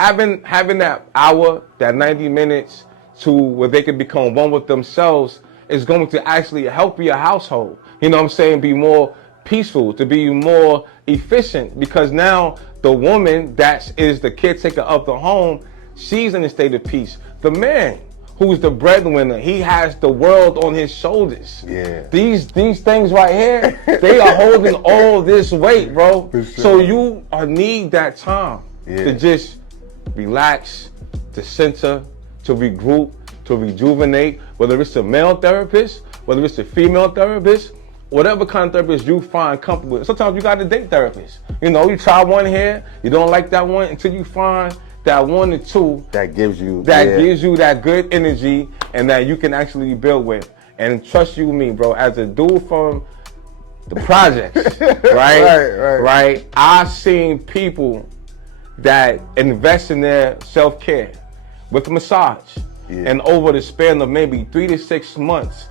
having that hour, that 90 minutes to where they can become one with themselves is going to actually help your household. You know what I'm saying? Be more peaceful, to be more efficient, because now the woman that is the caretaker of the home, she's in a state of peace. The man, who's the breadwinner, he has the world on his shoulders. Yeah. These things right here, they are holding all this weight, bro. Sure. So you need that time to just relax, to center, to regroup, to rejuvenate, whether it's a male therapist, whether it's a female therapist, whatever kind of therapist you find comfortable with. Sometimes you got to date therapists. You know, you try one here, you don't like that one until you find that one or two that gives you that good energy and that you can actually build with. And trust you me, bro, as a dude from the projects, right? I've seen people that invest in their self-care with massage. And over the span of maybe 3 to 6 months,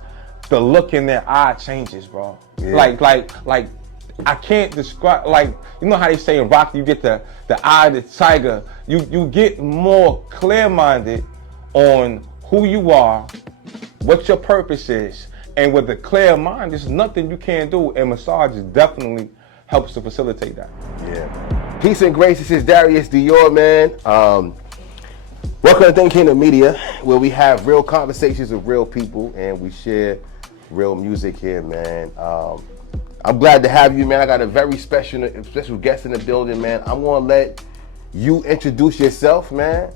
the look in their eye changes, bro. Like I can't describe, like, you know how they say in Rocky, you get the eye of the tiger. You get more clear-minded on who you are, what your purpose is, and with a clear mind, there's nothing you can't do, and massage definitely helps to facilitate that. Yeah. Peace and grace, this is Darius Dior, man. Welcome to Think Kingdom Media, where we have real conversations with real people and we share real music here, man. I'm glad to have you, man. I got a very special guest in the building, man. I'm gonna let you introduce yourself, man.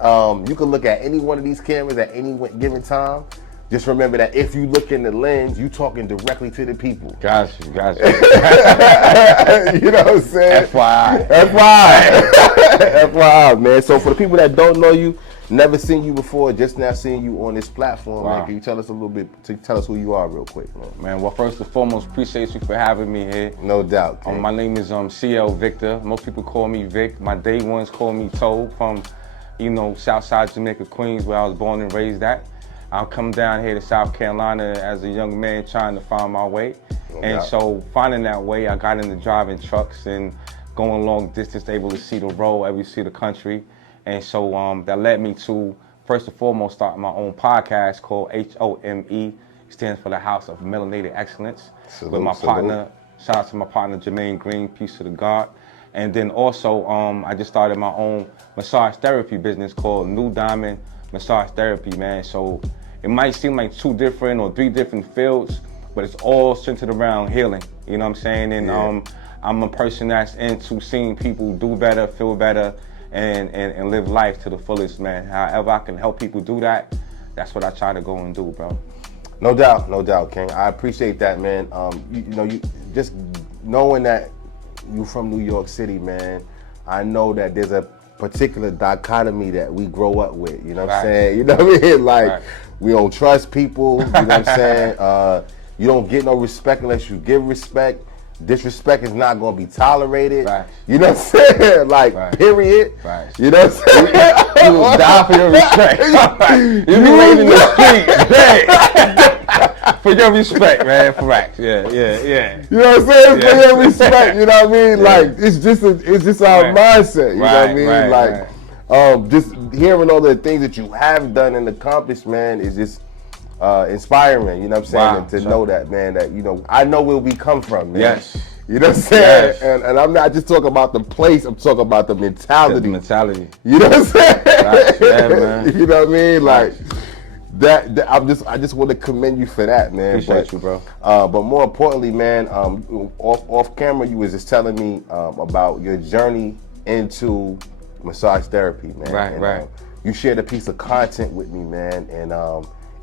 You can look at any one of these cameras at any given time. Just remember that if you look in the lens, you talking directly to the people. Gotcha. You know what I'm saying? FYI. FYI, man. So for the people that don't know you, never seen you before, just now seeing you on this platform, man. Can you tell us a little bit, tell us who you are real quick, man? Well, first and foremost, appreciate you for having me here. No doubt. My name is CL Victor. Most people call me Vic. My day ones call me Toe from, Southside Jamaica, Queens, where I was born and raised at. I'll come down here to South Carolina as a young man trying to find my way. So finding that way, I got into driving trucks and going long distance, able to see the road, see the country. And so that led me to, first and foremost, start my own podcast called H.O.M.E. Stands for the House of Melanated Excellence. With my partner, shout out to my partner, Jermaine Green, peace to the God. And then also, I just started my own massage therapy business called New Diamond Massage Therapy, man. So it might seem like 2 different or 3 different fields, but it's all centered around healing. You know what I'm saying? And I'm a person that's into seeing people do better, feel better, and live life to the fullest, man. However I can help people do that, that's what I try to go and do, bro. No doubt, King. I appreciate that, man. You just knowing that you from New York City, man, I know that there's a particular dichotomy that we grow up with, you know what I'm saying? You know what I mean? Like, we don't trust people, you know what I'm saying? You don't get no respect unless you give respect. Disrespect is not going to be tolerated. You know what I'm saying? Like, period. You know what I'm saying? You will die for your respect. You be waiting in the street for your respect, man. Correct. Yeah. You know what I'm saying? For your respect, you know what I mean? Like, it's just our mindset, you know what I mean? Just hearing all the things that you have done and accomplished, man, is just inspiring, you know what I'm saying? And to know that, man, that, I know where we come from, man. Yes. You know what I'm saying? And I'm not just talking about the place, I'm talking about the mentality. The mentality. You know what I'm saying? Yeah, man. You know what I mean? Like, that I just want to commend you for that, man. Appreciate you, bro. But more importantly, man, off camera, you was just telling me about your journey into massage therapy, man. Right. You shared a piece of content with me, man, and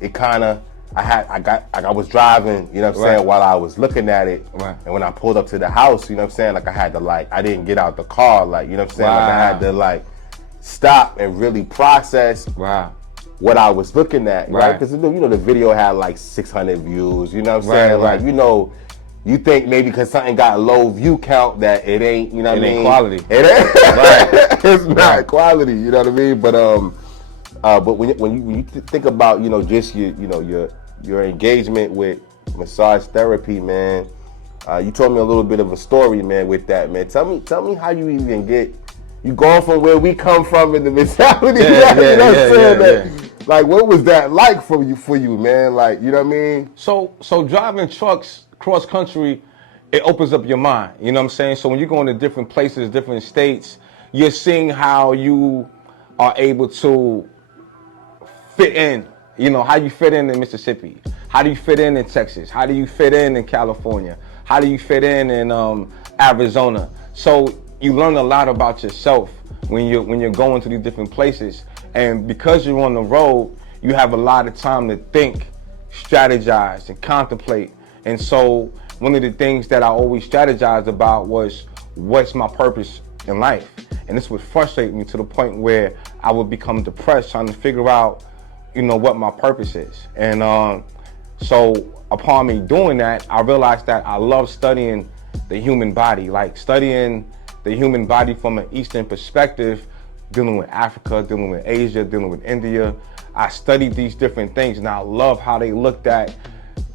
it kind of, I was driving, you know what I'm saying, while I was looking at it, and when I pulled up to the house, you know what I'm saying, like I had to I didn't get out the car, like, you know what I'm saying, like I had to stop and really process what I was looking at, right? Because the video had like 600 views, you know what I'm saying, like, you think maybe because something got a low view count that it ain't, you know what I mean? It ain't quality. It ain't. It's not quality, you know what I mean? But when you think about, just your engagement with massage therapy, man, you told me a little bit of a story, man, with that, man. Tell me how you even get you going from where we come from in the mentality. Yeah, you know what I'm saying? yeah. Like, what was that like for you, man? Like, you know what I mean? So driving trucks cross country, it opens up your mind. You know what I'm saying? So when you're going to different places, different states, you're seeing how you are able to fit in. You know, how you fit in Mississippi. How do you fit in Texas? How do you fit in California? How do you fit in Arizona? So you learn a lot about yourself when you're going to these different places. And because you're on the road, you have a lot of time to think, strategize, and contemplate. And so one of the things that I always strategized about was, what's my purpose in life? And this would frustrate me to the point where I would become depressed trying to figure out, you know, what my purpose is. And so upon me doing that, I realized that I love studying the human body, like studying the human body from an Eastern perspective, dealing with Africa, dealing with Asia, dealing with India. I studied these different things, and I love how they looked at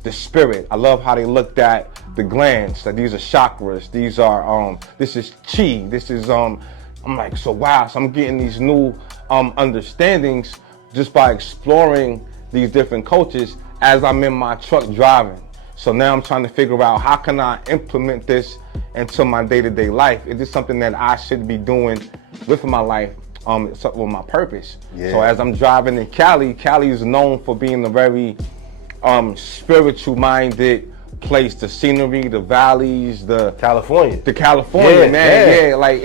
the spirit. I love how they looked at the glands. That these are chakras. These are this is chi. This is I'm like, so wow. So I'm getting these new understandings just by exploring these different cultures as I'm in my truck driving. So now I'm trying to figure out, how can I implement this into my day-to-day life? Is this something that I should be doing with my life, with my purpose? Yeah. So as I'm driving in Cali, Cali is known for being a very spiritual-minded place. The scenery, the valleys, the California, man. Yeah, like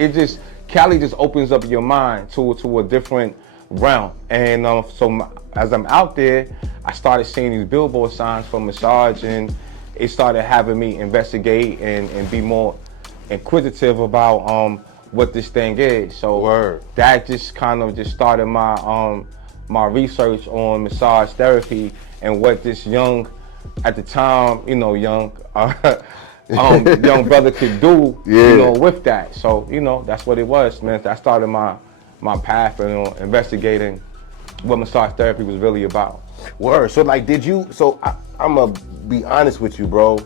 Cali just opens up your mind to a different realm. And as I'm out there, I started seeing these billboard signs for massage, and it started having me investigate and be more inquisitive about what this thing is. So that just kind of just started my my research on massage therapy and what this young, at the time, you know, young brother could do, you know, with that. So, you know, that's what it was, man. That started my path in investigating what massage therapy was really about. So like, I'm gonna be honest with you, bro.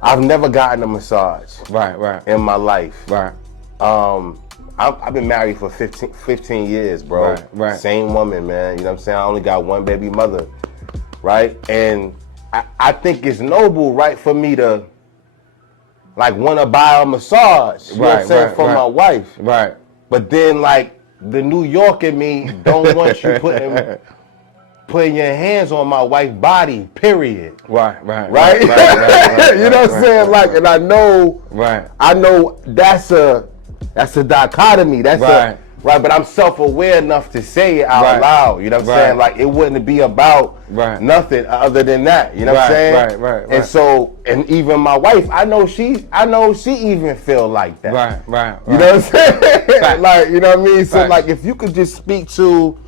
I've never gotten a massage. Right. In my life. Right. I've been married for 15 years, bro. Right. Same woman, man. You know what I'm saying? I only got one baby mother. Right? And I think it's noble, right, for me to like want to buy a massage. You know what I'm saying? For my wife. Right. But then, like, the New York in me don't want you putting your hands on my wife's body, period. Right. You know what I'm saying? Like, and I know that's a dichotomy. That's but I'm self-aware enough to say it out loud. You know what I'm saying? Like, it wouldn't be about nothing other than that. You know what I'm saying? Right. And so, and even my wife, I know she even feel like that. Right. You know what I'm saying? Like, you know what I mean? So like, if you could just speak to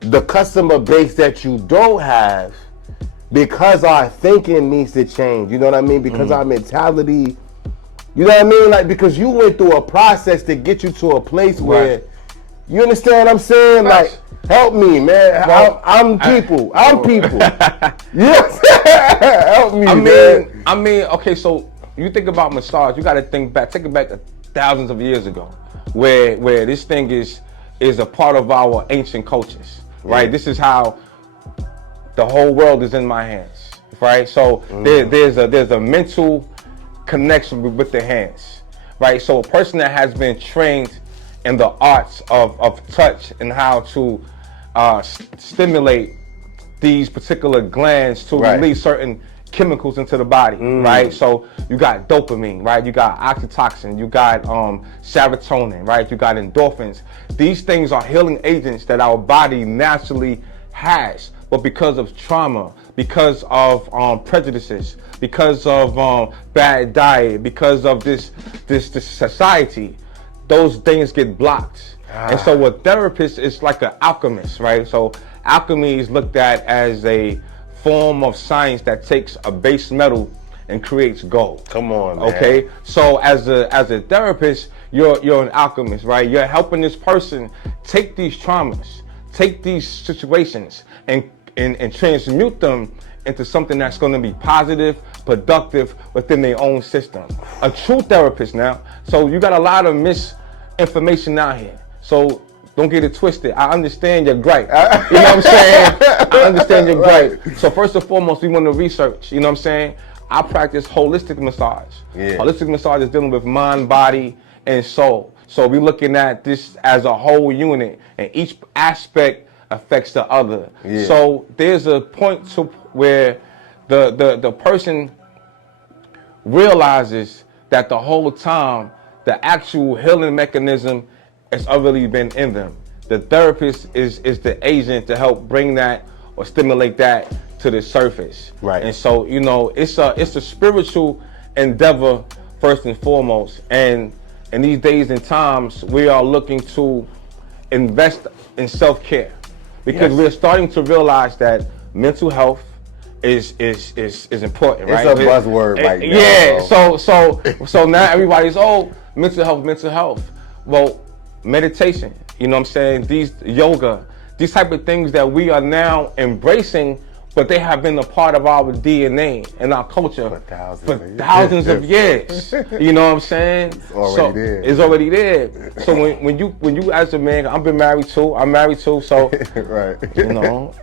the customer base that you don't have, because our thinking needs to change. You know what I mean? Because our mentality, you know what I mean? Like, because you went through a process to get you to a place where, you understand what I'm saying? Like, help me, man. Well, I'm people. You know what I'm saying? Help me, man. I mean, okay, so you think about massage, you got to take it back thousands of years ago, where this thing is a part of our ancient cultures, right? This is how the whole world is in my hands, right? So there's a mental connection with the hands, right? So a person that has been trained in the arts of touch and how to stimulate these particular glands to release certain chemicals into the body, right? So you got dopamine, right? You got oxytocin, you got serotonin, right? You got endorphins. These things are healing agents that our body naturally has, but because of trauma, because of prejudices, because of bad diet, because of this society, those things get blocked. And so a therapist is like an alchemist, right? So alchemy is looked at as a form of science that takes a base metal and creates gold. Come on, man. Okay, so as a therapist, you're an alchemist, right? You're helping this person take these traumas, take these situations, and transmute them into something that's going to be positive, productive within their own system. A true therapist now. So you got a lot of information out here. So don't get it twisted. I understand your gripe. You know what I'm saying? I understand your gripe. So first and foremost, we want to research. You know what I'm saying? I practice holistic massage. Yeah. Holistic massage is dealing with mind, body, and soul. So we're looking at this as a whole unit, and each aspect affects the other. Yeah. So there's a point to where the person realizes that the whole time the actual healing mechanism has already been in them. The therapist is the agent to help bring that or stimulate that to the surface. Right. And so, you know, it's a spiritual endeavor first and foremost. And in these days and times, we are looking to invest in self-care because we're starting to realize that mental health is important, right? It's a buzzword right now. Yeah. So now everybody's mental health. Well, meditation, you know what I'm saying? These yoga, these type of things that we are now embracing, but they have been a part of our DNA and our culture for thousands of years. You know what I'm saying? It's already there. So when you as a man, I'm married too. So right. You know,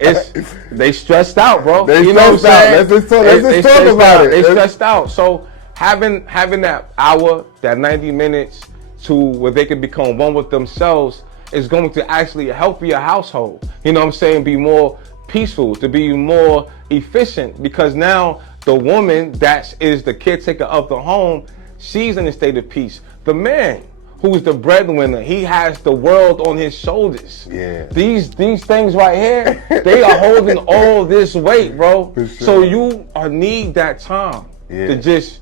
they stressed out, bro. They you know stressed out. Let's just talk about it. They stressed out. So having that hour, that 90 minutes to where they can become one with themselves is going to actually help your household. You know what I'm saying? Be more peaceful, to be more efficient, because now the woman that is the caretaker of the home, she's in a state of peace. The man who is the breadwinner, he has the world on his shoulders. Yeah. These things right here, they are holding all this weight, bro. Sure. So you need that time to just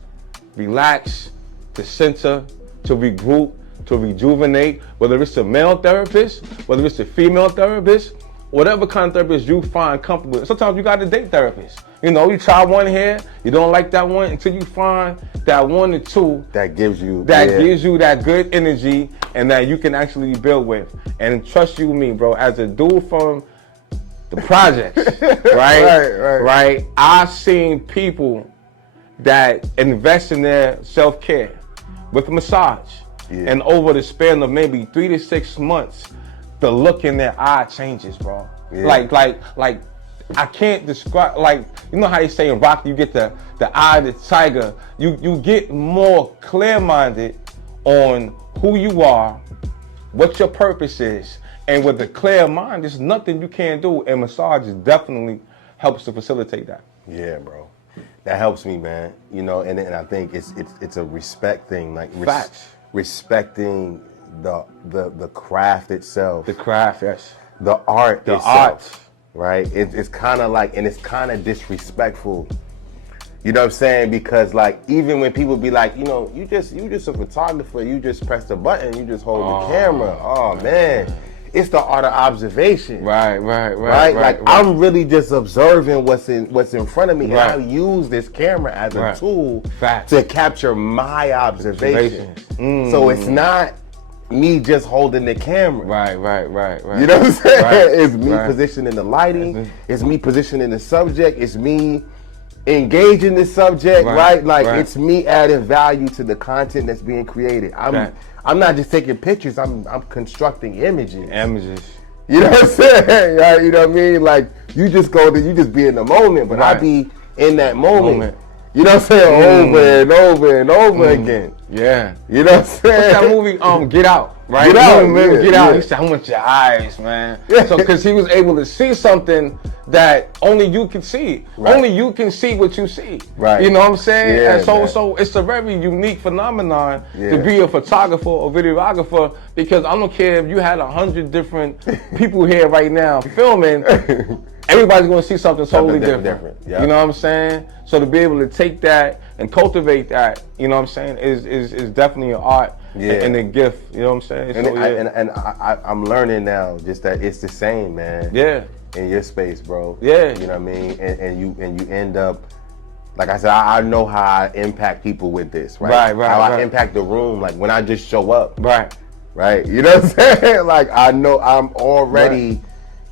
relax, to center, to regroup, to rejuvenate, whether it's a male therapist, whether it's a female therapist, whatever kind of therapist you find comfortable with. Sometimes you got to date therapists. You know, you try one here, you don't like that one until you find that one or two that gives you that good energy and that you can actually build with. And trust you me, bro, as a dude from the projects, right? I've seen people that invest in their self-care with massage. Yeah. And over the span of maybe 3 to 6 months, the look in their eye changes, bro. Yeah. Like I can't describe, like, you know how they say in rock, you get the eye of the tiger. You get more clear-minded on who you are, what your purpose is, and with a clear mind, there's nothing you can't do, and massage definitely helps to facilitate that. Yeah, bro. That helps me, man. You know, and I think it's a respect thing, like respecting the craft itself. The craft, yes. The art the itself, right? It's kind of like, and it's kind of disrespectful. You know what I'm saying? Because like, even when people be like, you know, you just a photographer, you just press the button, you just hold the camera. Oh man. It's the art of observation. Right. Like I'm really just observing what's in front of me, and I use this camera as a tool to capture my observation. So it's not me just holding the camera. Right. You know what I'm saying? It's me positioning the lighting. It's me positioning the subject. It's me engaging the subject. Right? Like it's me adding value to the content that's being created. I'm not just taking pictures. I'm constructing images. You know what I'm saying? Right? You know what I mean? Like you just be in the moment, but I be in that moment. You know what I'm saying? Over and over and over again. Yeah. You know what I'm saying? What's that movie? Get Out. Right? Get Out. He said, "I want your eyes, man." So, because he was able to see something that only you can see. Only you can see what you see. Right. You know what I'm saying? Yeah, and so it's a very unique phenomenon to be a photographer or videographer, because I don't care if you had 100 different people here right now filming. Everybody's going to see something totally different. Yep. You know what I'm saying? So to be able to take that and cultivate that, you know what I'm saying, is definitely an art and a gift. You know what I'm saying? And I'm learning now just that it's the same, man. Yeah. In your space, bro. Yeah. You know what I mean? And you end up, like I said, I know how I impact people with this, right? How I impact the room, like when I just show up. Right. You know what I'm saying? Like I know I'm already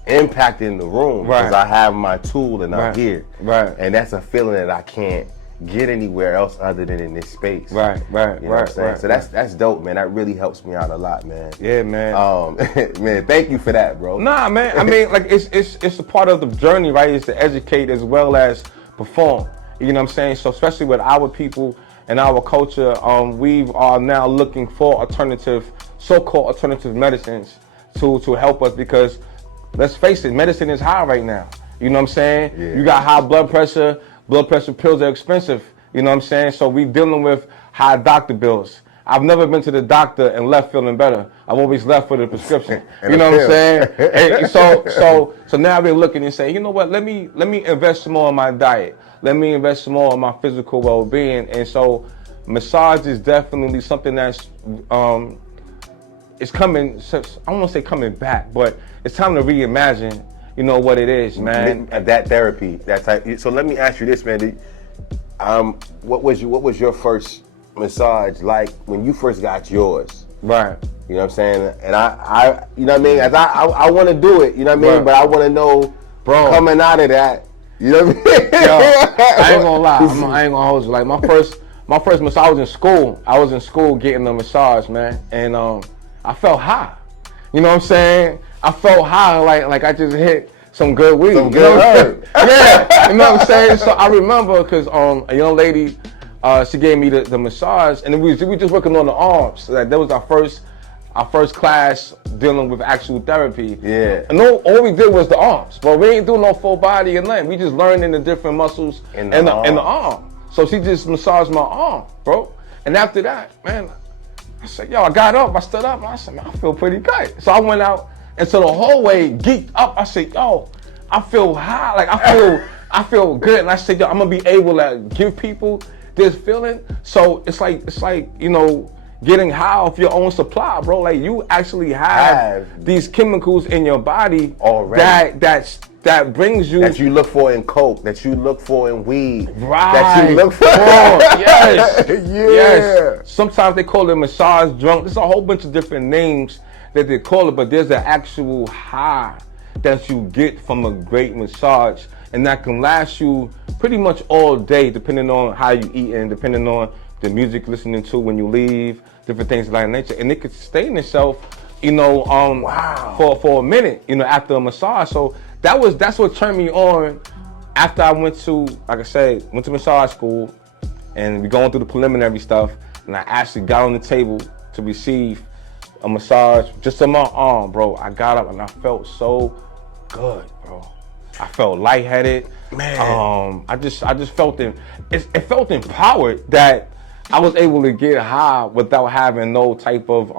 impacting the room because I have my tool and I'm here. And that's a feeling that I can't get anywhere else other than in this space. Right. You know what I'm saying? So that's dope, man. That really helps me out a lot, man. Yeah, man. Man, thank you for that, bro. Nah, man. I mean, like it's a part of the journey, right? Is to educate as well as perform. You know what I'm saying? So especially with our people and our culture, we are now looking for so-called alternative medicines to help us, because let's face it, medicine is high right now. You know what I'm saying? Yeah. You got high blood pressure. Blood pressure pills are expensive. You know what I'm saying? So we dealing with high doctor bills. I've never been to the doctor and left feeling better. I've always left with a prescription. You know what I'm saying? And so now I've been looking and saying, you know what? Let me invest some more in my diet. Let me invest some more in my physical well-being. And so massage is definitely something that's it's coming. I don't want to say coming back, but it's time to reimagine. You know what it is, man. That therapy, that type. So let me ask you this, man. What was your first massage like when you first got yours? Right. You know what I'm saying? And I you know what I mean? As I want to do it, you know what I mean? Right. But I want to know, bro, coming out of that, you know what I mean? Yo, I ain't gonna lie. I ain't gonna hold you. Like my first massage, I was in school. I was in school getting a massage, man, and I felt high. You know what I'm saying? I felt high, like I just hit some good weed. Some good herb. Yeah, you know what I'm saying? So I remember because a young lady, she gave me the massage, and we just working on the arms. So that was our first class dealing with actual therapy. Yeah. And all we did was the arms, but we ain't doing no full body and nothing. We just learning the different muscles in the arm. So she just massaged my arm, bro. And after that, man, I said, yo, I got up, I stood up, and I said, man, I feel pretty good. So I went out into the hallway, geeked up. I said, yo, I feel high, like I feel good. And I said, yo, I'm gonna be able to give people this feeling. So it's like, you know, getting high off your own supply, bro. Like you actually have these chemicals in your body already that brings you, that you look for in coke, that you look for in weed, right? That you look for. Yes, yeah. Yes. Sometimes they call it massage drunk. There's a whole bunch of different names that they call it, but there's an actual high that you get from a great massage, and that can last you pretty much all day, depending on how you eat and depending on the music you're listening to when you leave, different things like that nature, and it could sustain itself, you know, for a minute, you know, after a massage. So that's what turned me on. After I went to, like I said, went to massage school, and we going through the preliminary stuff, and I actually got on the table to receive a massage just on my arm, bro. I got up and I felt so good, bro. I felt lightheaded, man. I just felt it felt empowered that I was able to get high without having no type of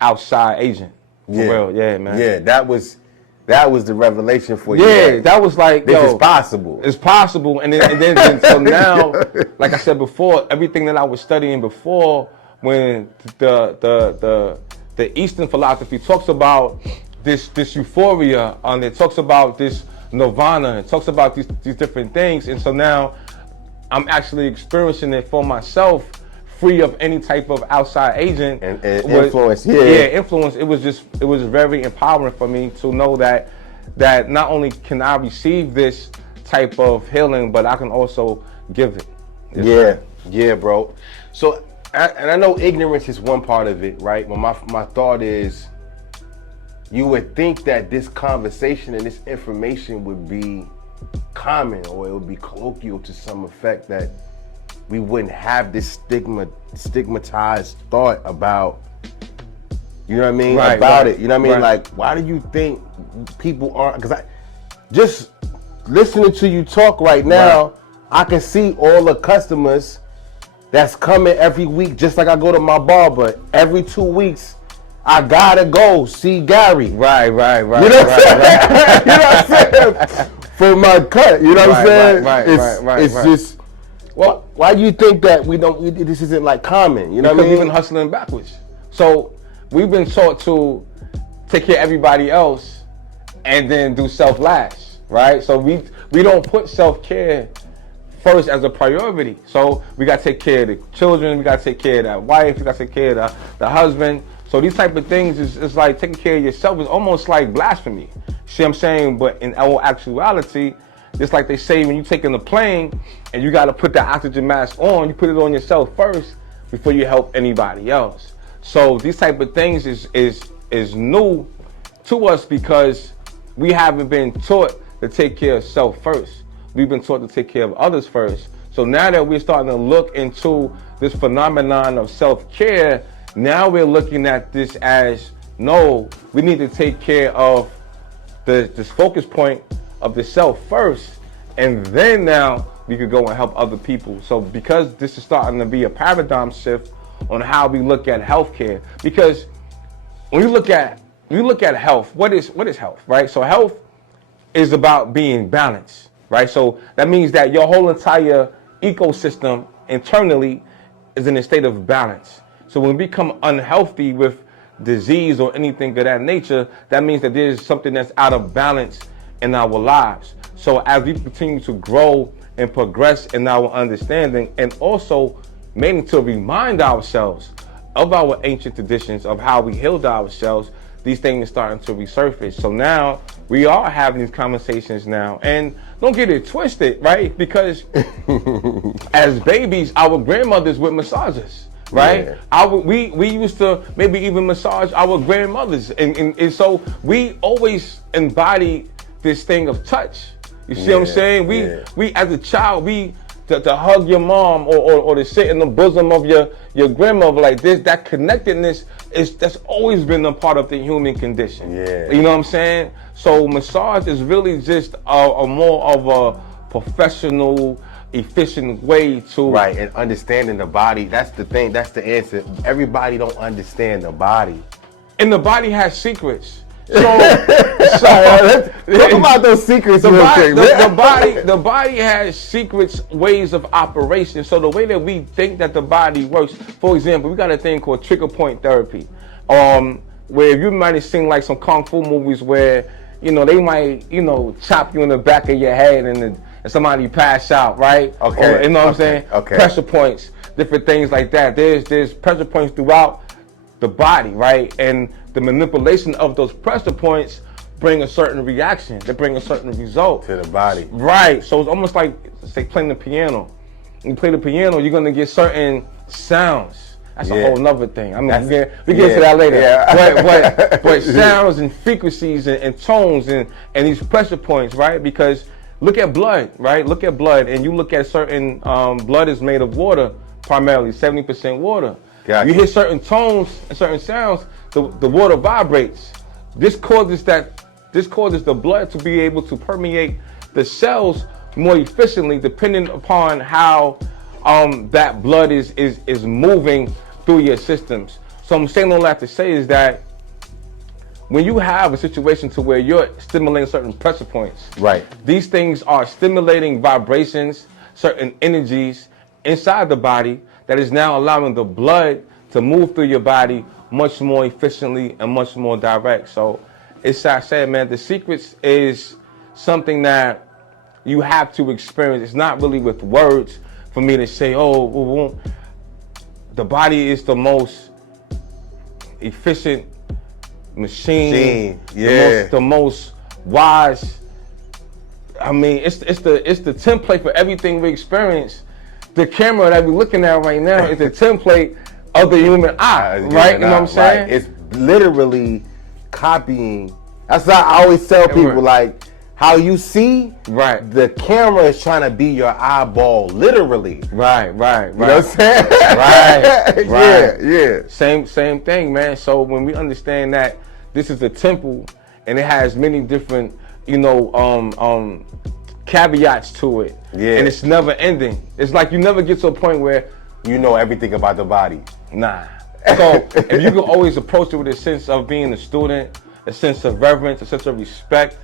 outside agent. For real, yeah, man. Yeah, that was the revelation for you. Yeah, that was like, this is possible. It's possible, and then so now, like I said before, everything that I was studying before, when the Eastern philosophy talks about this euphoria, and it talks about this nirvana, it talks about these different things, and so now I'm actually experiencing it for myself, free of any type of outside agent and influence. Influence. It was very empowering for me to know that not only can I receive this type of healing, but I can also give it. Yeah, bro. So, and I know ignorance is one part of it, right? But my thought is, you would think that this conversation and this information would be common, or it would be colloquial to some effect, that we wouldn't have this stigmatized thought about, you know what I mean, about it. You know what I mean? Like, why do you think people aren't? Because I just listening to you talk right now, I can see all the customers that's coming every week, just like I go to my barber every 2 weeks. I gotta go see Gary. Right. You know what I'm saying? You know what I'm saying? For my cut, you know what I'm saying? It's just, well, why do you think that this isn't like common? You know what I mean? Because we've been hustling backwards. So we've been taught to take care of everybody else and then do self last, right? So we don't put self-care first as a priority. So we gotta take care of the children, we gotta take care of that wife, we gotta take care of the husband. So these type of things is like taking care of yourself is almost like blasphemy. See what I'm saying? But in all actuality, Just like they say when you taking a plane and you got to put the oxygen mask on, you put it on yourself first before you help anybody else. So these type of things is new to us because we haven't been taught to take care of self first. We've been taught to take care of others first. So now that we're starting to look into this phenomenon of self-care, now we're looking at this as, no, we need to take care of this focus point of the self first, and then now we could go and help other people. So because this is starting to be a paradigm shift on how we look at healthcare, because when you look at health, what is health, right? So health is about being balanced, right? So that means that your whole entire ecosystem internally is in a state of balance. So when we become unhealthy with disease or anything of that nature, that means that there's something that's out of balance in our lives. So as we continue to grow and progress in our understanding, and also meaning to remind ourselves of our ancient traditions of how we healed ourselves, these things are starting to resurface. So now we are having these conversations now, and don't get it twisted, right? Because as babies, our grandmothers would massage us, right? Yeah. We used to maybe even massage our grandmothers, and so we always embody this thing of touch. You see what I'm saying? We as a child, to hug your mom or to sit in the bosom of your grandmother like this, that connectedness that's always been a part of the human condition. Yeah. You know what I'm saying? So massage is really just a more of a professional, efficient way to right, and understanding the body. That's the thing. That's the answer. Everybody don't understand the body, and the body has secrets. So let's talk about those secrets real quick. The body has secrets, ways of operation. So the way that we think that the body works, for example, we got a thing called trigger point therapy, where you might have seen like some kung fu movies where, you know, they might, you know, chop you in the back of your head and somebody pass out, right? Okay. Or, you know what I'm saying? Okay. Pressure points, different things like that. There's pressure points throughout the body, right? And the manipulation of those pressure points bring a certain reaction. They bring a certain result to the body. Right. So it's almost like, say, playing the piano. When you play the piano, you're gonna get certain sounds. That's a whole nother thing. I mean, we get into that later. Yeah. But sounds and frequencies and tones and these pressure points, right? Because look at blood, right? Look at blood, and you look at certain blood is made of water, primarily 70% water. Gotcha. You hear certain tones and certain sounds, the water vibrates. This causes the blood to be able to permeate the cells more efficiently, depending upon how that blood is moving through your systems. So I'm saying all that to say is that when you have a situation to where you're stimulating certain pressure points, right? These things are stimulating vibrations, certain energies inside the body that is now allowing the blood to move through your body much more efficiently and much more direct. So it's, I said, man, the secrets is something that you have to experience. It's not really with words for me to say, oh, the body is the most efficient machine, the most wise. I mean, it's the template for everything we experience. The camera that we're looking at right now is the template of the human eye, right? You know what I'm saying? Right. It's literally copying. That's why I always tell people, like, how you see, right? The camera is trying to be your eyeball, literally. Right. You know what I'm saying? Right. Yeah. Same thing, man. So when we understand that this is a temple and it has many different, you know, caveats to it, and it's never ending. It's like you never get to a point where you know everything about the body. Nah. So if you can always approach it with a sense of being a student, a sense of reverence, a sense of respect,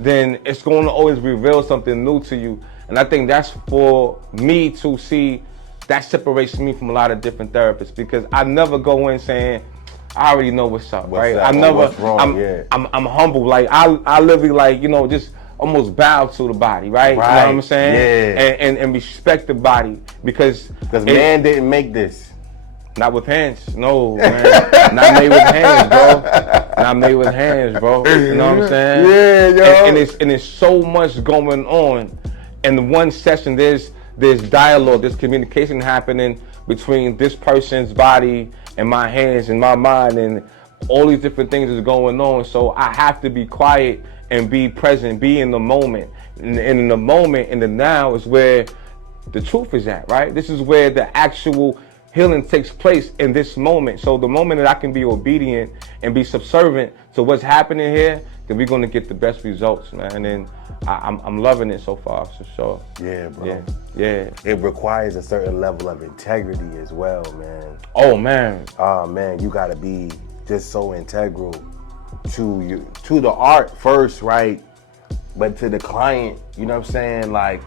then it's going to always reveal something new to you. And I think that's for me to see, that separates me from a lot of different therapists, because I never go in saying, I already know what's up, right? I never, what's wrong, I'm humble. Like I literally, like, you know, just almost bow to the body, right? You know what I'm saying? Yeah. And respect the body, because man didn't make this. Not with hands, no, man. Not made with hands, bro. and I made with hands, bro. You know what I'm saying? Yeah, yo. And it's so much going on. In one session, there's dialogue, there's communication happening between this person's body and my hands and my mind, and all these different things is going on. So I have to be quiet and be present, be in the moment. And in the moment, in the now, is where the truth is at, right? This is where the actual healing takes place, in this moment. So the moment that I can be obedient and be subservient to what's happening here, then we're gonna get the best results, man. And I'm loving it so far, for sure. Yeah, bro. Yeah. It requires a certain level of integrity as well, man. Oh man. Oh man, you gotta be just so integral to the art first, right? But to the client, you know what I'm saying? Like,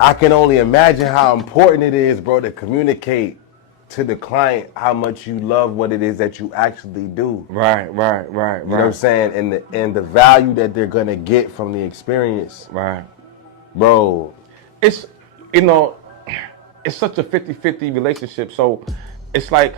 I can only imagine how important it is, bro, to communicate to the client how much you love what it is that you actually do. Right. You know what I'm saying? And the value that they're gonna get from the experience. Right. Bro. It's, you know, it's such a 50-50 relationship. So it's like,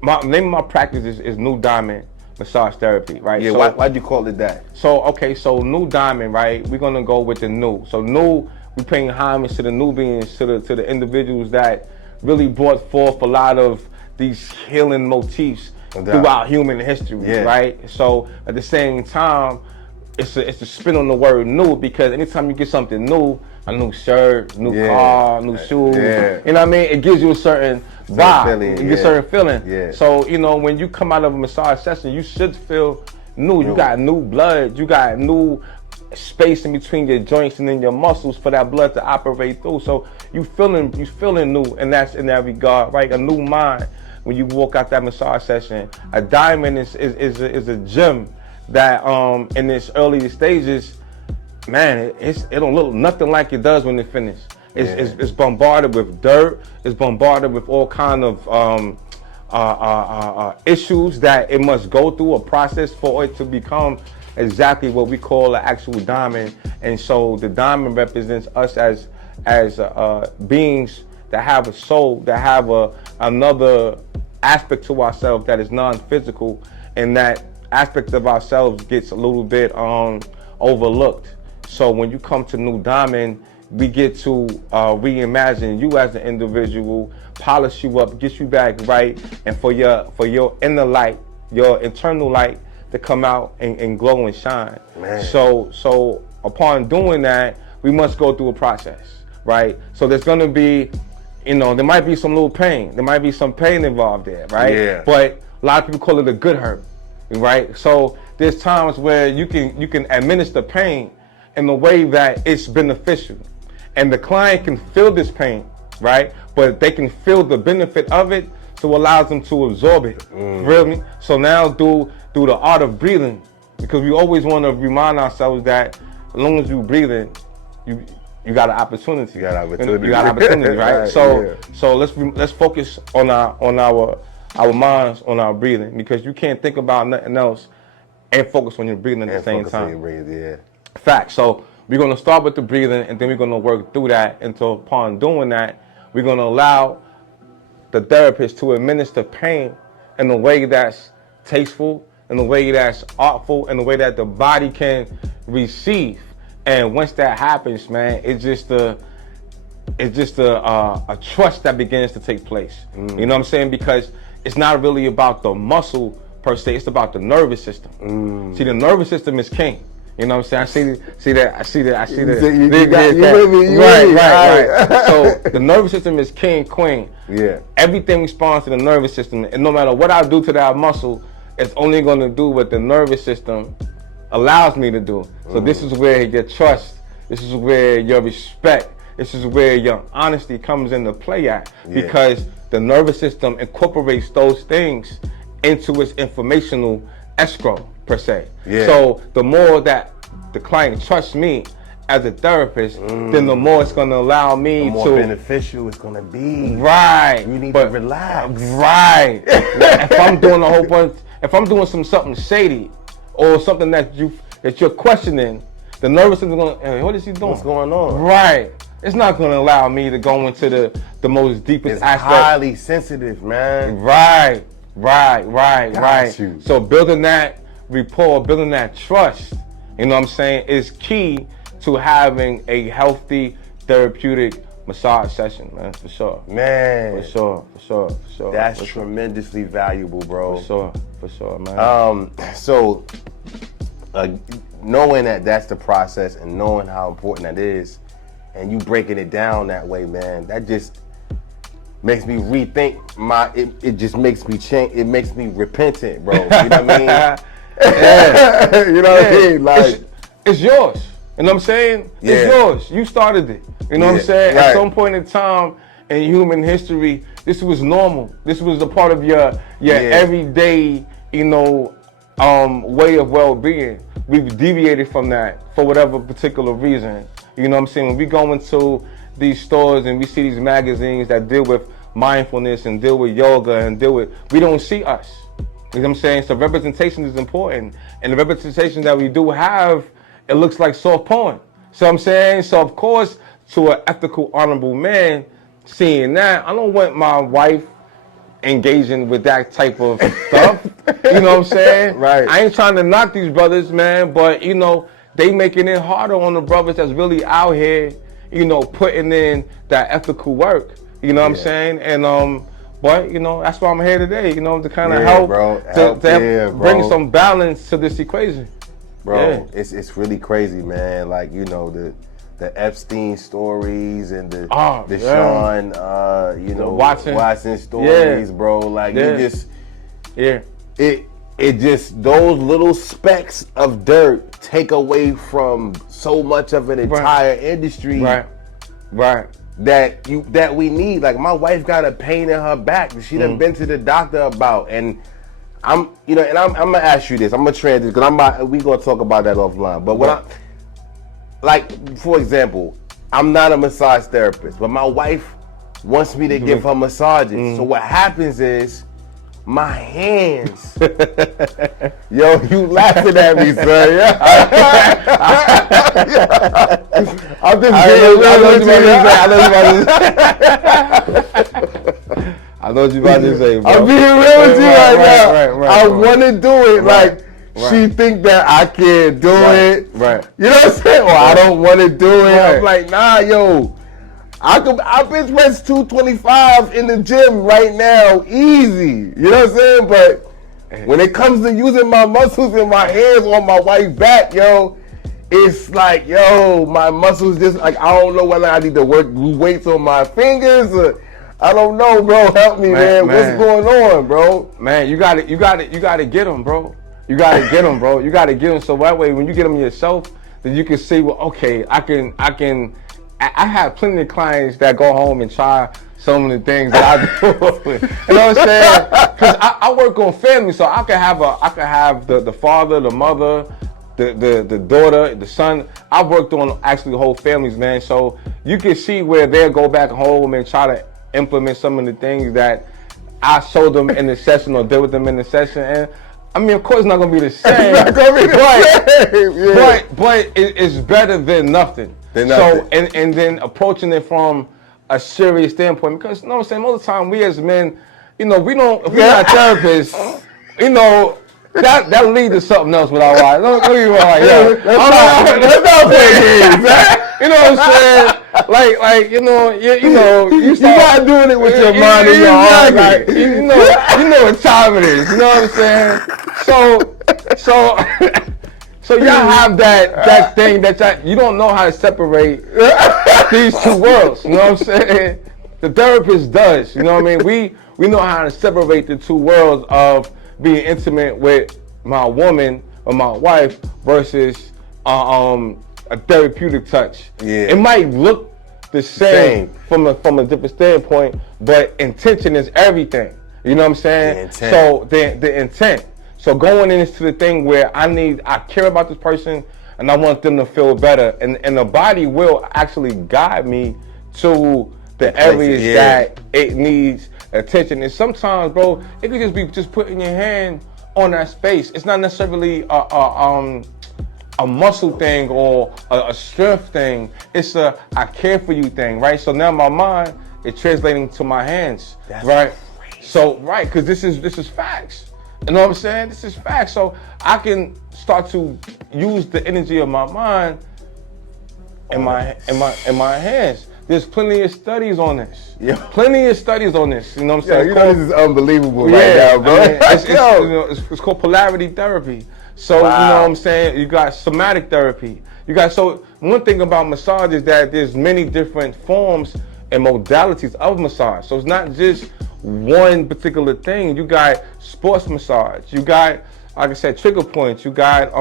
my name of my practice is New Diamond Massage Therapy, right? Yeah, so, why'd you call it that? So, okay, so New Diamond, right? We're gonna go with the new. So new, we paying homage to the Nubians, to the individuals that really brought forth a lot of these healing motifs throughout human history, right? So at the same time, it's a spin on the word new, because anytime you get something new, a new shirt, new car, new shoes, you know what I mean? It gives you a certain vibe, you get a certain feeling. So, you know, when you come out of a massage session, you should feel new. You got new blood, you got new space in between your joints and then your muscles for that blood to operate through. So you feeling new, and that's in that regard, right? A new mind when you walk out that massage session. A diamond is a gem that in its early stages, man, it don't look nothing like it does when it finishes. It's bombarded with dirt. It's bombarded with all kind of issues that it must go through, a process for it to become exactly what we call an actual diamond. And so the diamond represents us as beings that have a soul, that have another aspect to ourselves that is non-physical, and that aspect of ourselves gets a little bit overlooked. So when you come to New Diamond, we get to reimagine you as an individual, polish you up, get you back right, and for your inner light, your internal light, to come out and glow and shine. Man. So upon doing that, we must go through a process, right? So there's gonna be, you know, there might be some little pain. There might be some pain involved there, right? Yeah. But a lot of people call it a good hurt, right? So there's times where you can administer pain in a way that it's beneficial. And the client can feel this pain, right? But they can feel the benefit of it, so it allows them to absorb it. Feel me? So now do the art of breathing, because we always want to remind ourselves that as long as you breathing, you got an opportunity. You got opportunity, right? So let's focus on our minds, on our breathing, because you can't think about nothing else and focus on your breathing at the same time. Fact. So we're gonna start with the breathing, and then we're gonna work through that until, upon doing that, we're gonna allow the therapist to administer pain in a way that's tasteful, in a way that's artful, in a way that the body can receive. And once that happens, man, it's just a trust that begins to take place. You know what I'm saying? Because it's not really about the muscle per se, it's about the nervous system. See, the nervous system is king. You know what I'm saying? I see that. Right. So the nervous system is king, queen. Yeah. Everything responds to the nervous system, and no matter what I do to that muscle, it's only going to do what the nervous system allows me to do. So this is where your trust, this is where your respect, this is where your honesty comes into play at, because the nervous system incorporates those things into its informational escrow, per se. So the more that the client trusts me as a therapist, then the more it's going to allow me the more beneficial it's going to be. Right. You need to relax. Right. If I'm doing a whole bunch, if I'm doing something shady or something that you're questioning, the nervous system is going, hey, what is he doing? What's going on? Right. It's not going to allow me to go into the most deepest aspect. It's highly sensitive, man. Right. Right. you. So building that rapport, building that trust, you know what I'm saying, is key to having a healthy therapeutic massage session, man, for sure. Man. For sure. That's for tremendously valuable, bro. For sure, man. So knowing that that's the process and knowing how important that is, and you breaking it down that way, man, that just makes me rethink it just makes me change. It makes me repentant, bro. You know what I mean? Yeah. You know what I mean? Like, it's yours. You know what I'm saying? Yeah. It's yours. You started it. You know what I'm saying? Right. At some point in time in human history, this was normal. This was a part of your everyday, you know, way of well-being. We've deviated from that for whatever particular reason. You know what I'm saying? When we go into these stores and we see these magazines that deal with mindfulness and deal with yoga and we don't see us. You know what I'm saying? So representation is important. And the representation that we do have, it looks like soft porn. So I'm saying, so of course, to an ethical, honorable man, seeing that, I don't want my wife engaging with that type of stuff. You know what I'm saying? Right. I ain't trying to knock these brothers, man, but you know, they making it harder on the brothers that's really out here, you know, putting in that ethical work. You know what I'm saying? And but you know, that's why I'm here today, you know, to kind of help, bro. Bring some balance to this equation. Bro, it's really crazy, man. Like, you know, the Epstein stories and the Sean, you know, Watson stories, bro. Like, you just, it just, those little specks of dirt take away from so much of an entire industry, that we need. Like, my wife got a pain in her back that she done been to the doctor about, and I'm gonna ask you this. I'm gonna transition because we gonna talk about that offline. But what like, for example, I'm not a massage therapist, but my wife wants me to give her massages. So what happens is, my hands, yo, you laughing at me, son. I'm just being real with you. I know what you about to say, bro. I'm being real with you right now. I want to do it. Like, she think that I can't do it. Right. You know what I'm saying? Or I don't want to do it. I'm like, nah, yo. I bench press 225 in the gym right now, easy. You know what I'm saying? But when it comes to using my muscles and my hands on my wife's back, yo, it's like, yo, my muscles just like, I don't know whether I need to work weights on my fingers or, I don't know, bro. Help me, man. What's going on, bro? Man, you gotta get them, bro. You gotta get them, bro. You gotta get them so that way when you get them yourself, then you can see, well, okay, I have plenty of clients that go home and try some of the things that I do. You know what I'm saying? Because I work on family, so I can have the father, the mother, the daughter, the son. I've worked on actually whole families, man. So you can see where they'll go back home and try to implement some of the things that I showed them in the session or did with them in the session. And I mean, of course, it's not gonna be the same. But it's better than nothing. So and then approaching it from a serious standpoint, because you know what I'm saying, most of the time we as men, you know, we don't, if we're not therapists, you know, that leads to something else with our lives. Let's not play games, man. You know what I'm saying? Like you start doing it with your mind and your heart. Like, you know what time it is. You know what I'm saying? So y'all have that thing that you don't know how to separate these two worlds. You know what I'm saying? The therapist does. You know what I mean? We know how to separate the two worlds of being intimate with my woman or my wife versus a therapeutic touch. Yeah. It might look the same from a different standpoint, but intention is everything. You know what I'm saying? So the intent. So going into the thing where I care about this person and I want them to feel better, and the body will actually guide me to the areas that it needs attention. And sometimes, bro, it could just be just putting your hand on that space. It's not necessarily a muscle thing or a strength thing. It's a I care for you thing, right? So now my mind is translating to my hands, right? So right, because this is facts. You know what I'm saying? This is facts. So I can start to use the energy of my mind in my hands. There's plenty of studies on this. Yeah. Plenty of studies on this. You know what I'm saying? You know this is unbelievable right now, bro. I mean, it's called polarity therapy. So wow. You know what I'm saying? You got somatic therapy. So one thing about massage is that there's many different forms and modalities of massage. So it's not just one particular thing. You got sports massage. You got, like I said, trigger points. You got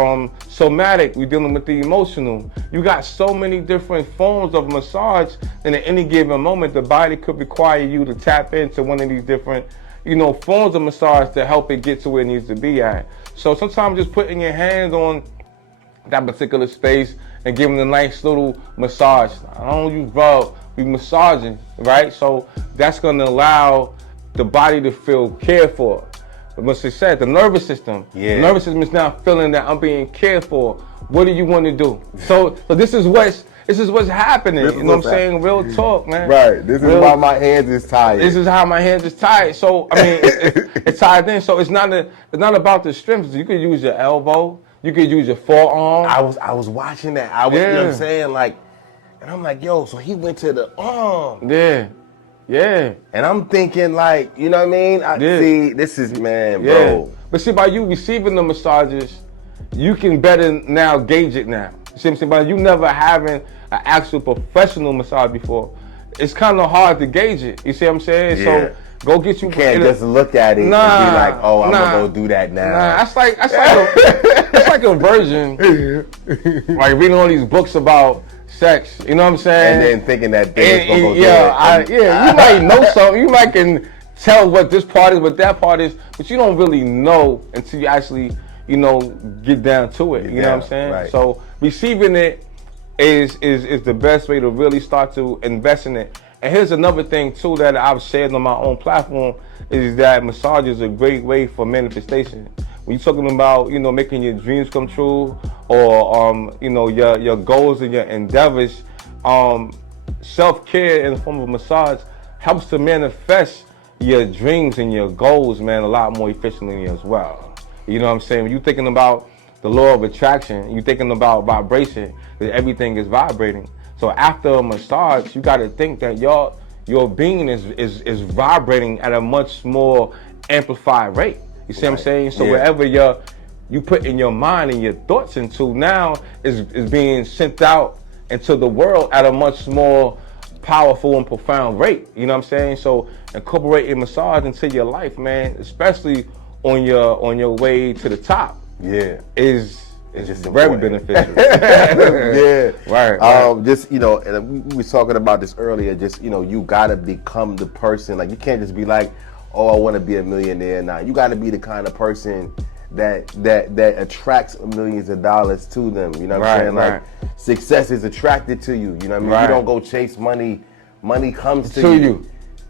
somatic. We're dealing with the emotional. You got so many different forms of massage, and at any given moment, the body could require you to tap into one of these different, forms of massage to help it get to where it needs to be at. So sometimes just putting your hands on that particular space and giving a nice little massage. I don't use rub, we massaging, right? So that's gonna allow the body to feel cared for. But once it said, the nervous system, the nervous system is now feeling that I'm being cared for. What do you want to do? So this is what's happening. You know what I'm saying? Real talk, man. Right. This is why my hands is tired. This is how my hands is tired. So I mean, it's tied in. So it's not about the strength. You could use your elbow. You could use your forearm. I was watching that. You know what I'm saying? Like, and I'm like, yo, so he went to the arm. Yeah. And I'm thinking like, you know what I mean? See, this is, man, bro. But see, by you receiving the massages, you can better now gauge it now. You see what I'm saying? By you never having an actual professional massage before, it's kind of hard to gauge it. You see what I'm saying? Yeah. So go get you. You can't just look at it and be like, oh, I'm gonna go do that now. That's like a virgin, like reading all these books about sex. You know what I'm saying? And then thinking that thing's gonna go do it. You might know something. You might can tell what this part is, what that part is, but you don't really know until you actually, get down to it. You know what I'm saying? Right. So receiving it is the best way to really start to invest in it. And here's another thing too that I've shared on my own platform is that massage is a great way for manifestation. When you're talking about, making your dreams come true or, your goals and your endeavors, self-care in the form of massage helps to manifest your dreams and your goals, man, a lot more efficiently as well. You know what I'm saying? When you're thinking about the law of attraction, you're thinking about vibration, that everything is vibrating. So after a massage, you got to think that your being is vibrating at a much more amplified rate. You see what I'm saying? So wherever you put in your mind and your thoughts into now is being sent out into the world at a much more powerful and profound rate. You know what I'm saying? So incorporating massage into your life, man, especially on your way to the top, is just very beneficial. Right. Just and we were talking about this earlier. Just you gotta become the person. Like you can't just be like, oh, I want to be a millionaire now. You got to be the kind of person that attracts millions of dollars to them. You know what I'm saying? Like success is attracted to you. You know what I mean? You don't go chase money. Money comes to you.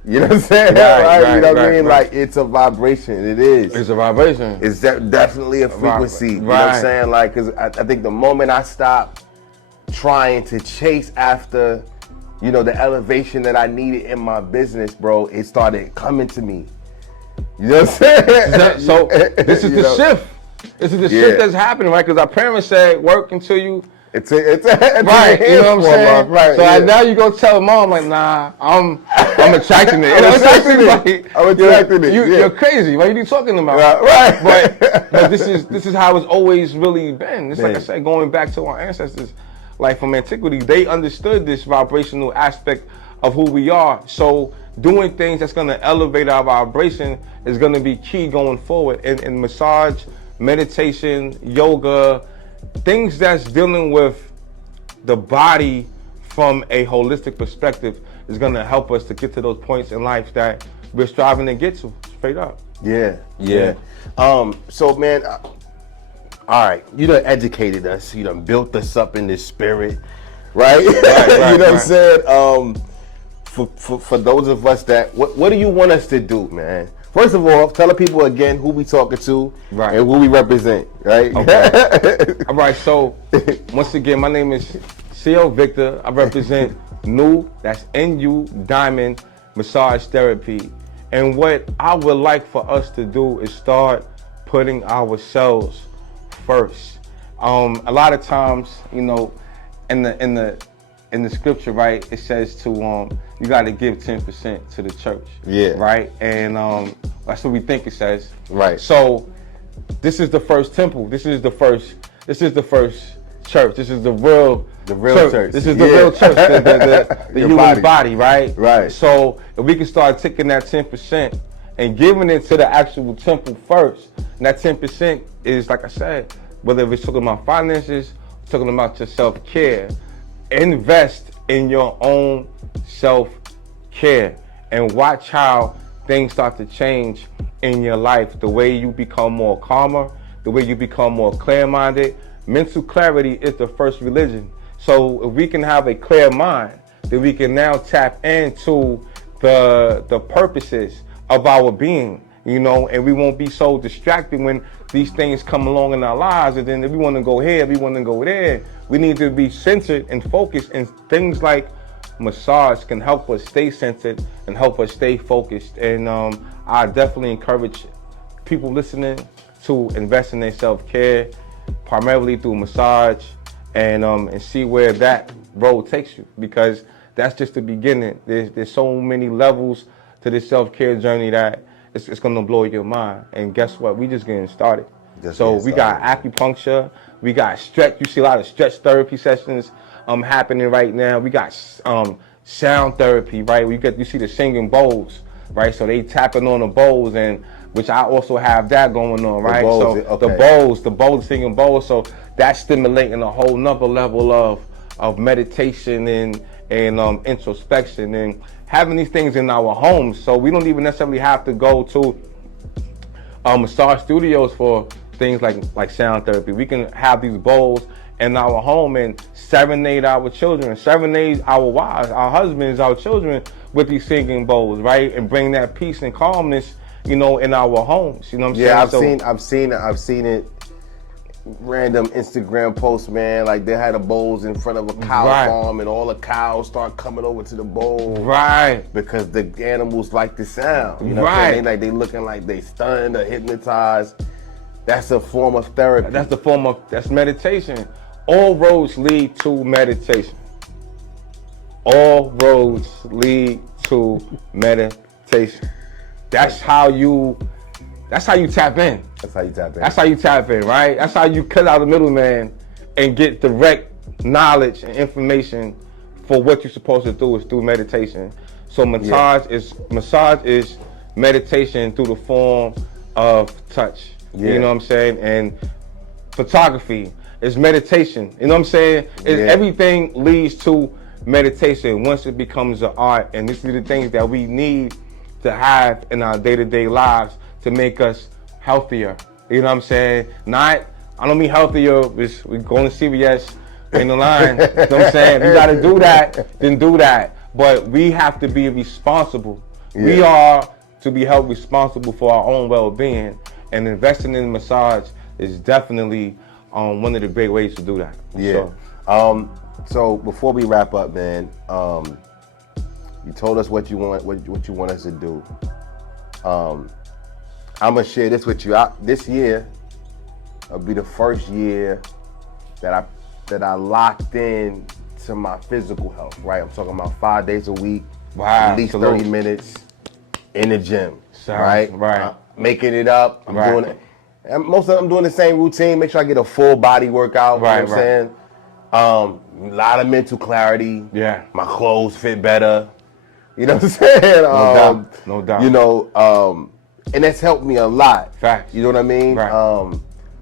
You know what I'm saying? You know what I mean? Like it's a vibration. It is. It's a vibration. It's definitely a frequency. You know what I'm saying? Like, cause I think the moment I stopped trying to chase after, the elevation that I needed in my business, bro, it started coming to me. You know what I'm saying? So this is the shift. This is the shift that's happening, right? Because our parents said, work until you. It's right, you know what I'm saying? Right, so now you go tell mom, like, nah, I'm attracting it. I'm attracting it. You're crazy. What are you talking about? Right. But this is how it's always really been. It's like I said, going back to our ancestors, like from antiquity, they understood this vibrational aspect of who we are. So doing things that's going to elevate our vibration is going to be key going forward. In massage, meditation, yoga, things that's dealing with the body from a holistic perspective is going to help us to get to those points in life that we're striving to get to, straight up. Yeah. So, man, all right, you done educated us. You done built us up in this spirit, right? You know what I'm saying? For those of us that, what do you want us to do, man? First of all, tell the people again who we talking to and who we represent, right? Okay. All right, so once again, my name is C.O. Victor. I represent NU, that's N-U Diamond Massage Therapy. And what I would like for us to do is start putting ourselves first. A lot of times, you know, in the scripture, right, it says to you got to give 10% to the church. Yeah. Right, and that's what we think it says. Right. So this is the first temple. This is the first church. This is the real church. This is the real church, the human body, right? Right. So if we can start taking that 10% and giving it to the actual temple first, and that 10% is, like I said, whether it's talking about finances, talking about your self-care, invest in your own self-care and watch how things start to change in your life. The way you become more calmer, the way you become more clear-minded. Mental clarity is the first religion. So if we can have a clear mind, then we can now tap into the purposes of our being, you know, and we won't be so distracted when these things come along in our lives. And then if we want to go here, we want to go there, we need to be centered and focused. And things like massage can help us stay centered and help us stay focused. And I definitely encourage people listening to invest in their self-care, primarily through massage, and see where that road takes you, because that's just the beginning. There's so many levels to this self-care journey that it's gonna blow your mind. And guess what? We just getting started. We got acupuncture, we got stretch. You see a lot of stretch therapy sessions happening right now. We got sound therapy, right? You see the singing bowls, right? So they tapping on the bowls, and which I also have that going on, right? The bowls, singing bowls. So that's stimulating a whole nother level of meditation and introspection, and having these things in our homes. So we don't even necessarily have to go to massage studios for things like sound therapy. We can have these bowls in our home and serenade our children, serenade our wives, our husbands, our children with these singing bowls, right? And bring that peace and calmness, you know, in our homes. You know what I'm saying? Yeah, I've seen it. Random Instagram posts, man. Like they had the bowls in front of a cow farm, and all the cows start coming over to the bowl, right? Because the animals like the sound, you know. Right. They looking like they stunned or hypnotized. That's a form of therapy. That's meditation. All roads lead to meditation. All roads lead to meditation. That's how you tap in. That's how you tap in. That's how you tap in, right? That's how you cut out the middleman and get direct knowledge and information for what you're supposed to do is through meditation. So massage is meditation through the form of touch. You know what I'm saying? And photography is meditation. You know what I'm saying? Everything leads to meditation once it becomes an art. And these are the things that we need to have in our day-to-day lives to make us healthier. You know what I'm saying? I don't mean healthier, we're going to CVS, in the line. You know what I'm saying? You got to do that, then do that. But we have to be responsible. Yeah. We are to be held responsible for our own well-being, and investing in massage is definitely one of the great ways to do that. Yeah. So before we wrap up, man, you told us what you want us to do. I'm gonna share this with you. This year will be the first year that I locked in to my physical health. Right, I'm talking about 5 days a week, at least 30 minutes in the gym. Right. Making it up. I'm doing it. And most of them doing the same routine. Make sure I get a full body workout. You know what I'm saying? A lot of mental clarity. Yeah. My clothes fit better. You know what I'm saying? No doubt. You know, and that's helped me a lot. Facts. You know what I mean? Right.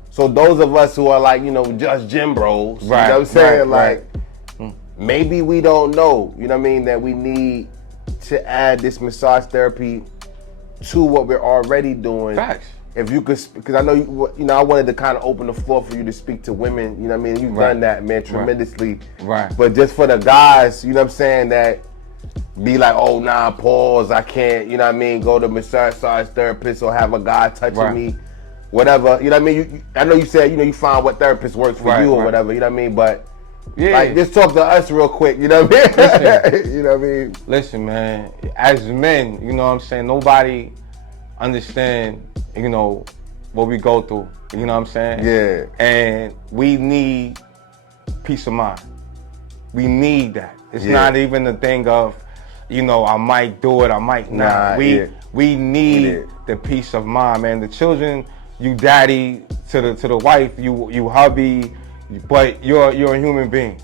So those of us who are like, you know, just gym bros, you know what I'm saying? Maybe we don't know, you know what I mean, that we need to add this massage therapy to what we're already doing. Facts. If you could, because I know, you know, I wanted to kind of open the floor for you to speak to women, you know what I mean? You've done that, man, tremendously. Right. But just for the guys, you know what I'm saying, that be like, oh, nah, pause, I can't, you know what I mean, go to massage therapist or have a guy touching me, whatever, you know what I mean? I know you said, you know, you find what therapist works for you or whatever, you know what I mean? But Yeah. Like, just talk to us real quick, you know what I mean? Listen. You know what I mean? Listen, man, as men, you know what I'm saying, nobody understand, you know, what we go through, you know what I'm saying? Yeah. And we need peace of mind. We need that. It's not even a thing of, you know, I might do it, I might not. We need the peace of mind, man. The children, you daddy, to the wife, you hubby, but you're a human being,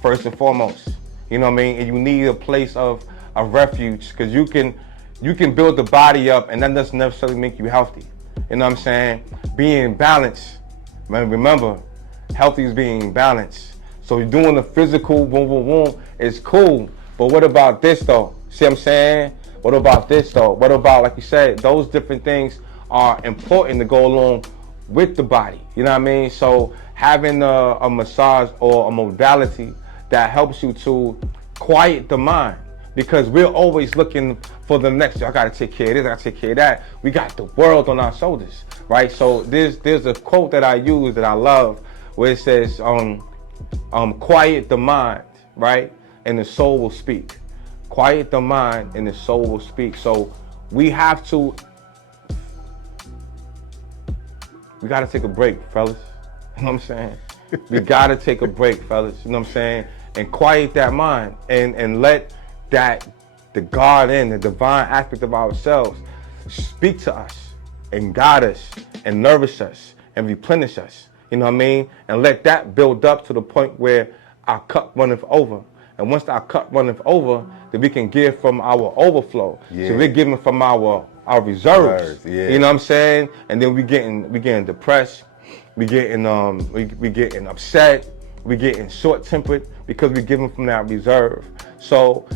first and foremost. You know what I mean? And you need a place of refuge, because you can build the body up, and that doesn't necessarily make you healthy. You know what I'm saying? Being balanced. Man, remember, healthy is being balanced. So you're doing the physical, boom, boom, boom, it's cool. But what about this though? See what I'm saying? What about this though? What about, like you said, those different things are important to go along with the body. You know what I mean? So having a massage or a modality that helps you to quiet the mind, because we're always looking for the next. I gotta take care of this, I gotta take care of that. We got the world on our shoulders, right? So there's a quote that I use that I love, where it says, quiet the mind, right? And the soul will speak. Quiet the mind and the soul will speak. So we gotta take a break, fellas. You know what I'm saying? We gotta take a break, fellas. You know what I'm saying? And quiet that mind and let the God in, the divine aspect of ourselves, speak to us and guide us and nourish us and replenish us. You know what I mean? And let that build up to the point where our cup runneth over. And once our cup runneth over, then we can give from our overflow. Yeah. So we're giving from our reserves. Yeah. You know what I'm saying? And then we getting depressed, we getting upset, we getting short-tempered, because we're giving from that reserve. So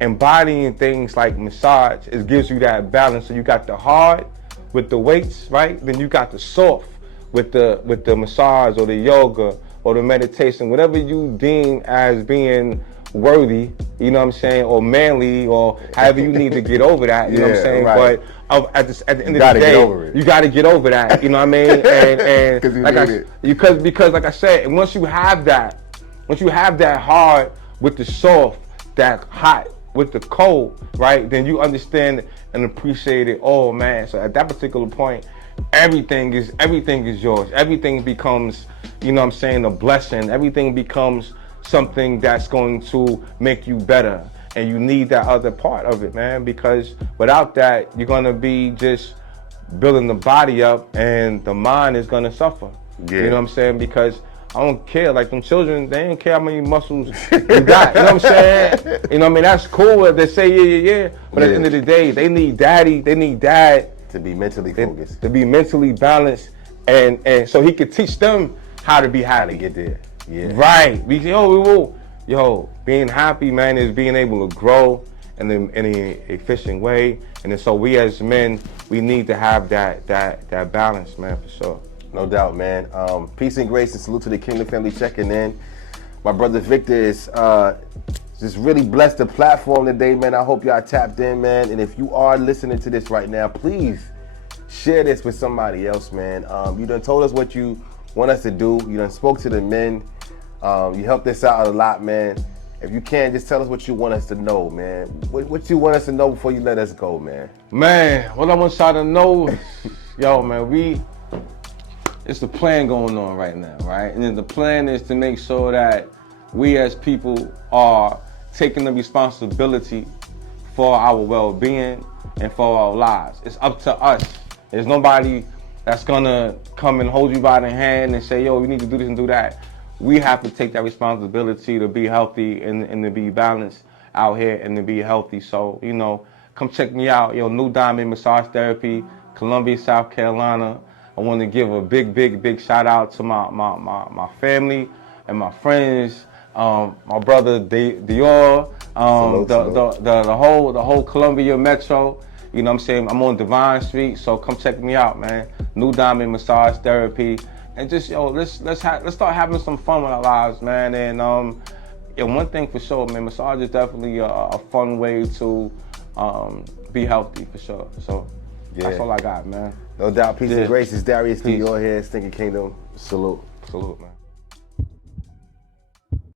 embodying things like massage, it gives you that balance. So you got the hard with the weights, right? Then you got the soft with the massage or the yoga or the meditation, whatever you deem as being worthy, you know what I'm saying, or manly, or however you need to get over that, you know what I'm saying, right. But at the end of the day, you got to get over that, you know what I mean, and like because like I said, and once you have that hard with the soft, that hot with the cold, right, then you understand and appreciate it all, man. So at that particular point, everything is yours. Everything becomes, you know what I'm saying, a blessing. Everything becomes something that's going to make you better. And you need that other part of it, man, because without that, you're going to be just building the body up and the mind is going to suffer. Yeah. You know what I'm saying? Because I don't care, like them children, they don't care how many muscles you got, you know what I'm saying? You know what I mean? That's cool if they say yeah. But at the end of the day, they need daddy, they need dad. To be mentally focused. To be mentally balanced, and so he could teach them how to be happy. To get there. Yeah. Right. Being happy, man, is being able to grow in an efficient way. And then so we as men, we need to have that balance, man, for sure. No doubt, man. Peace and grace and salute to the Kingdom family checking in. My brother Victor is just really blessed the platform today, man. I hope y'all tapped in, man. And if you are listening to this right now, please share this with somebody else, man. You done told us what you want us to do. You done spoke to the men. You helped us out a lot, man. If you can, just tell us what you want us to know, man. What you want us to know before you let us go, man. Man, what I want y'all to know, yo, man, it's the plan going on right now, right? And then the plan is to make sure that we as people are taking the responsibility for our well-being and for our lives. It's up to us. There's nobody that's gonna come and hold you by the hand and say, yo, you need to do this and do that. We have to take that responsibility to be healthy and to be balanced out here and to be healthy. So, you know, come check me out, New Diamond Massage Therapy, Columbia, South Carolina. I want to give a big shout out to my family and my friends, my brother Dior, the whole Columbia Metro. You know what I'm saying? I'm on Divine Street, so come check me out, man. New Diamond Massage Therapy, and just let's start having some fun with our lives, man. And one thing for sure, man, massage is definitely a fun way to be healthy for sure. So that's all I got, man. No doubt. Peace and grace. It's Darius Dior here, Stinking Kingdom. Salute. Salute, man.